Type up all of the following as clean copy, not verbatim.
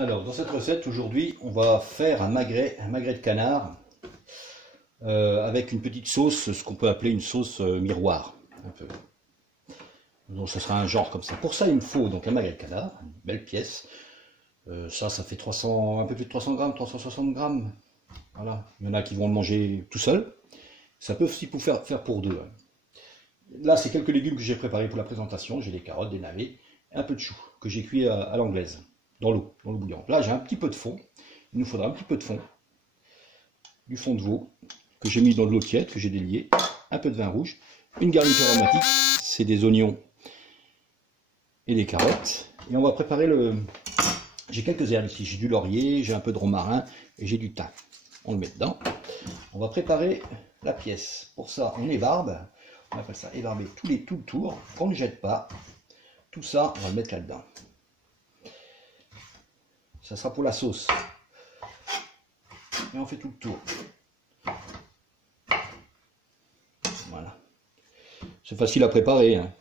Alors, dans cette recette, aujourd'hui, on va faire un magret de canard avec une petite sauce, ce qu'on peut appeler une sauce miroir. Un peu. Donc, ce sera un genre comme ça. Pour ça, il me faut donc un magret de canard, une belle pièce. Ça fait 300, un peu plus de 300 grammes, 360 grammes. Voilà. Il y en a qui vont le manger tout seul. Ça peut aussi faire pour deux. Là, c'est quelques légumes que j'ai préparés pour la présentation. J'ai des carottes, des navets, et un peu de chou que j'ai cuit à l'anglaise, dans l'eau bouillante. Là, j'ai un petit peu de fond. Il nous faudra un petit peu de fond. Du fond de veau que j'ai mis dans de l'eau tiède, que j'ai délié. Un peu de vin rouge. Une garniture aromatique. C'est des oignons et des carottes. Et on va préparer le... J'ai quelques herbes ici. J'ai du laurier, j'ai un peu de romarin et j'ai du thym. On le met dedans. On va préparer la pièce. Pour ça, on ébarbe. On appelle ça ébarber tout le tour. Qu'on ne jette pas. Tout ça, on va le mettre là-dedans. Ça sera pour la sauce. Et on fait tout le tour. Voilà. C'est facile à préparer. Hein.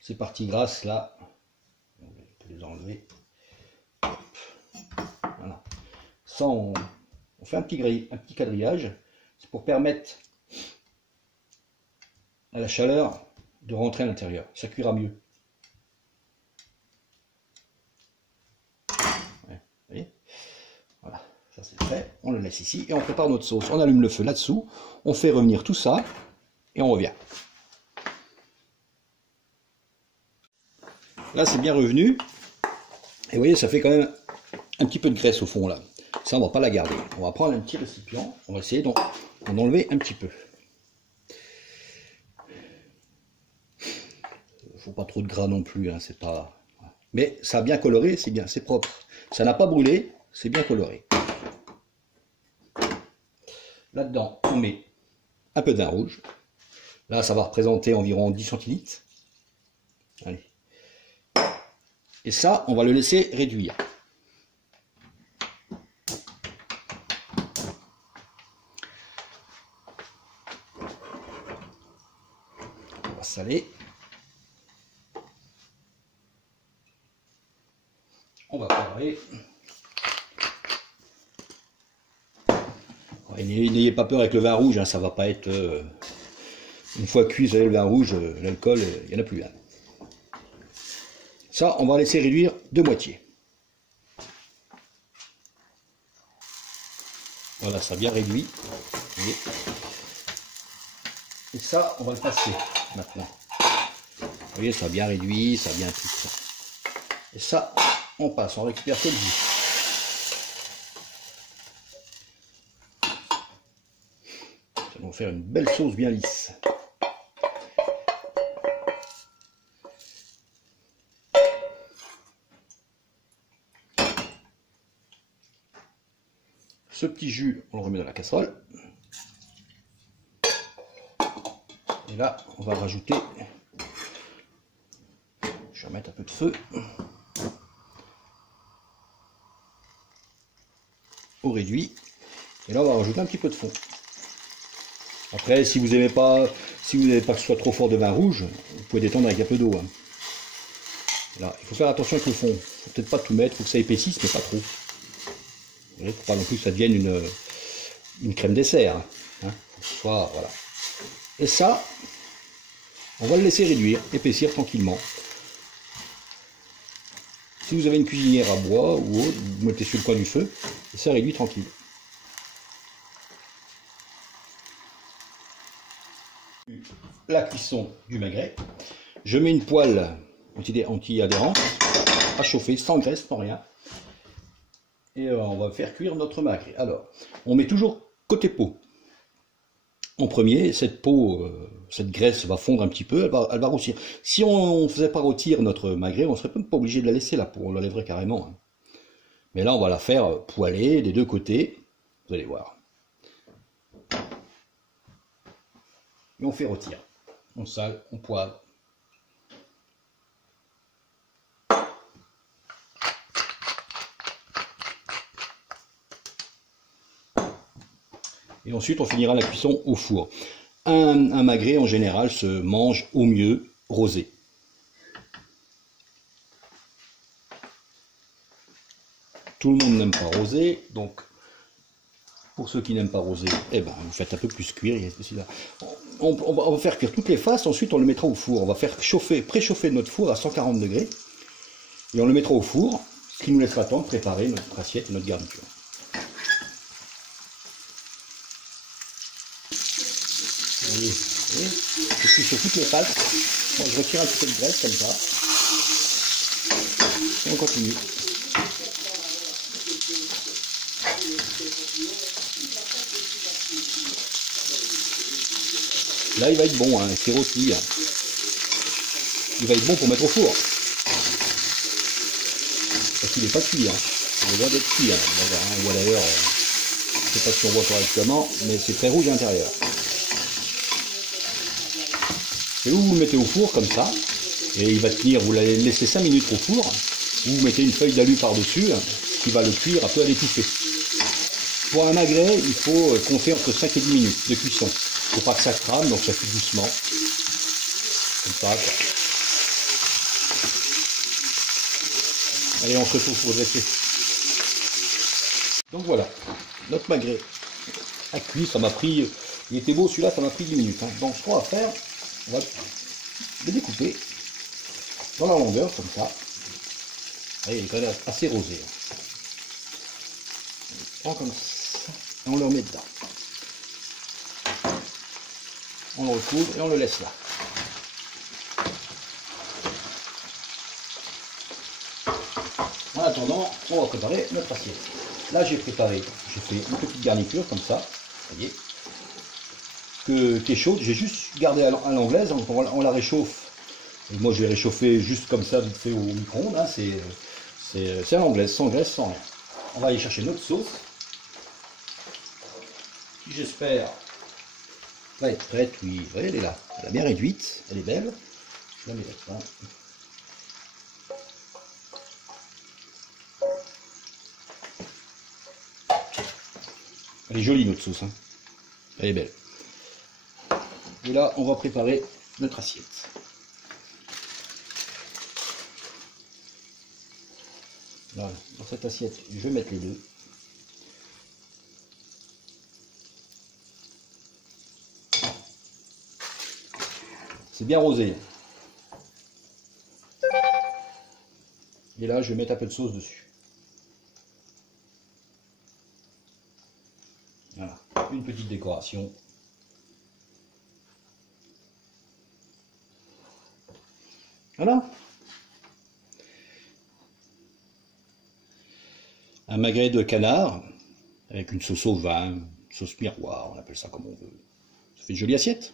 Ces parties grasses là, on peut les enlever. Voilà. Ça, on fait un petit quadrillage. C'est pour permettre à la chaleur de rentrer à l'intérieur. Ça cuira mieux. Voilà, ça c'est fait. On le laisse ici et on prépare notre sauce. On allume le feu là-dessous. On fait revenir tout ça et on revient. Là, c'est bien revenu. Et vous voyez, ça fait quand même un petit peu de graisse au fond là. Ça, on va pas la garder. On va prendre un petit récipient. On va essayer d'en enlever un petit peu. Il faut pas trop de gras non plus. Hein, c'est pas. Mais ça a bien coloré, c'est bien, c'est propre. Ça n'a pas brûlé, c'est bien coloré. Là-dedans, on met un peu de vin rouge. Là, ça va représenter environ 10 centilitres. Allez. Et ça, on va le laisser réduire. On va saler. On va poivrer. N'ayez pas peur avec le vin rouge, hein, ça va pas être... une fois cuit, vous savez, le vin rouge, l'alcool, il n'y en a plus là. Ça, on va laisser réduire de moitié. Voilà, ça a bien réduit. Et ça, on va le passer maintenant. Vous voyez, ça a bien réduit, ça a bien tout ça. Et ça, on passe, on récupère que le jus. Ça va faire une belle sauce bien lisse. Ce petit jus, on le remet dans la casserole. Et là, on va rajouter... Je vais remettre un peu de feu. Au réduit. Et là, on va rajouter un petit peu de fond. Après, si vous n'aimez pas, que ce soit trop fort de vin rouge, vous pouvez détendre avec un peu d'eau. Hein. Là, il faut faire attention avec le fond. Il ne faut peut-être pas tout mettre, il faut que ça épaississe, mais pas trop. Il ne faut pas non plus que ça devienne une crème dessert. Hein. Soit, voilà. Et ça, on va le laisser réduire, épaissir tranquillement. Si vous avez une cuisinière à bois ou autre, vous mettez sur le coin du feu et ça réduit tranquille. La cuisson du magret. Je mets une poêle anti-adhérente à chauffer, sans graisse, sans rien. Et on va faire cuire notre magret. Alors, on met toujours côté peau. En premier, cette peau, cette graisse va fondre un petit peu, elle va grossir. Si on ne faisait pas rôtir notre magret, on ne serait même pas obligé de la laisser la peau, on l'enlèverait carrément. Hein. Mais là, on va la faire poêler des deux côtés, vous allez voir. Et on fait rôtir. On sale, on poivre. Et ensuite, on finira la cuisson au four. Un magret, en général, se mange au mieux rosé. Tout le monde n'aime pas rosé, donc pour ceux qui n'aiment pas rosé, eh ben, vous faites un peu plus cuire. On va faire cuire toutes les faces, ensuite on le mettra au four. On va faire préchauffer notre four à 140 degrés. Et on le mettra au four, ce qui nous laissera le temps de préparer notre assiette et notre garniture. Vous voyez, je suis sur toutes les faces. Bon, je retire un petit peu de graisse comme ça. Et on continue. Là, il va être bon, hein, c'est rôti. Il va être bon pour mettre au four. Parce qu'il n'est pas cuit. Hein. Il est loin d'être cuit. Hein. On voit d'ailleurs, je ne sais pas si on voit correctement, mais c'est très rouge à l'intérieur. Et vous le mettez au four comme ça. Et il va tenir, vous l'allez laisser 5 minutes au four. Vous mettez une feuille d'alu par-dessus, qui va le cuire un peu à l'étouffer. Pour un magret, il faut compter entre 5 et 10 minutes de cuisson. Il ne faut pas que ça crame, donc ça cuit doucement. Comme ça, quoi. Allez, on se retrouve pour dresser. Donc voilà, notre magret a cuit, ça m'a pris, il était beau celui-là, ça m'a pris 10 minutes. Hein. Donc ce qu'on va faire, on va le découper dans la longueur, comme ça. Allez, il est quand même assez rosé. On prend comme ça, et on le remet dedans. On le recouvre et on le laisse là. En attendant, on va préparer notre assiette. Là, j'ai fait une petite garniture comme ça, vous voyez, qui est chaude. J'ai juste gardé à l'anglaise, on la réchauffe. Et moi, je vais réchauffer juste comme ça, vite fait au micro-ondes. Hein, c'est à l'anglaise, sans graisse, sans rien. On va aller chercher notre sauce, qui j'espère va être prête. Oui, vous voyez, elle est là. Elle est bien réduite, elle est belle. Je la mets là. Elle est jolie notre sauce, hein. Elle est belle. Et là, on va préparer notre assiette. Là, dans cette assiette, je vais mettre les deux. C'est bien rosé. Et là, je vais mettre un peu de sauce dessus. Voilà, une petite décoration. Voilà. Un magret de canard avec une sauce au vin, sauce miroir, on appelle ça comme on veut. Ça fait une jolie assiette.